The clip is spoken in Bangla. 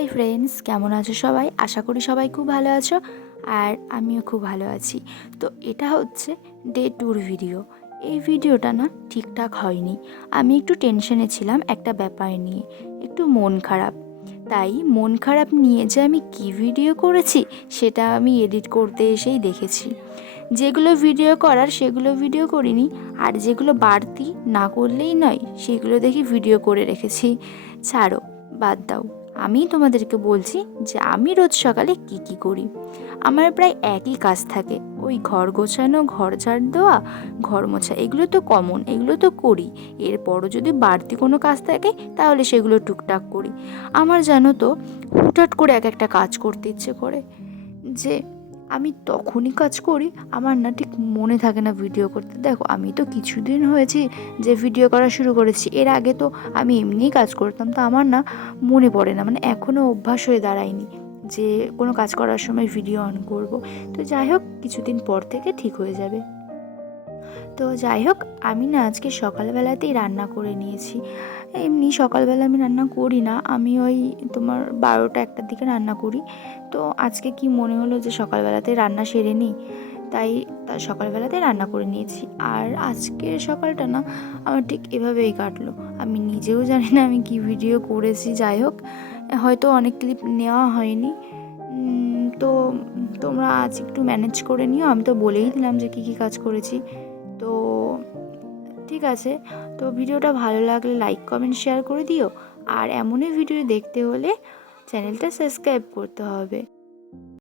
হাই ফ্রেন্ডস, কেমন আছো সবাই? আশা করি সবাই খুব ভালো আছো আর আমিও খুব ভালো আছি। তো এটা হচ্ছে ডে টুর ভিডিও। এই ভিডিওটা না ঠিকঠাক হয়নি। আমি একটু টেনশনে ছিলাম একটা ব্যাপার নিয়ে, একটু মন খারাপ। তাই মন খারাপ নিয়ে যে আমি কি ভিডিও করেছি সেটা আমি এডিট করতে এসেই দেখেছি। যেগুলো ভিডিও করার সেগুলো ভিডিও করিনি, আর যেগুলো বাড়তি না করলেই নয় সেগুলো দেখি ভিডিও করে রেখেছি। ছাড়ো, বাদ দাও। আমি তোমাদেরকে বলছি যে আমি রোজ সকালে কি করি। আমার প্রায় একই কাজ থাকে, ওই ঘর গোছানো, ঘর ঝাড় দেওয়া, ঘর মোছা, এগুলো তো কমন, এগুলো তো করি। এরপরও যদি বাড়তি কোনো কাজ থাকে তাহলে সেগুলো টুকটাক করি। আমার জানো তো হুটহাট করে এক একটা কাজ করতে ইচ্ছে করে, যে আমি তখনই কাজ করি। আমার না ঠিক মনে থাকে না ভিডিও করতে। দেখো, আমি তো কিছুদিন হয়েছে যে ভিডিও করা শুরু করেছি, এর আগে তো আমি এমনিই কাজ করতাম। তো আমার না মনে পড়ে না, মানে এখনও অভ্যাস হয়ে দাঁড়ায়নি যে কোনো কাজ করার সময় ভিডিও অন করব। তো যাই হোক, কিছুদিন পর থেকে ঠিক হয়ে যাবে। তো যাই হোক, আমি না আজকে সকালবেলাতেই রান্না করে নিয়েছি। এমনি সকালবেলা আমি রান্না করি না, আমি ওই তোমার 12টা-1টার দিকে রান্না করি। তো আজকে কি মনে হলো যে সকালবেলাতেই রান্না সেরে নিই, তাই সকালবেলাতে রান্না করে নিয়েছি। আর আজকের সকালটা না আমার ঠিক এভাবেই কাটলো। আমি নিজেও জানি না আমি কি ভিডিও করেছি। যাই হোক, হয়তো অনেক ক্লিপ নেওয়া হয়নি। তো তোমরা আজ একটু ম্যানেজ করে নিও। আমি তো বলেই দিলাম যে কী কাজ করেছি। তো ঠিক আছে। তো ভিডিওটা ভালো লাগলে লাইক, কমেন্ট, শেয়ার করে দিও। আর এমনই ভিডিও দেখতে হলে চ্যানেলটা সাবস্ক্রাইব করতে হবে।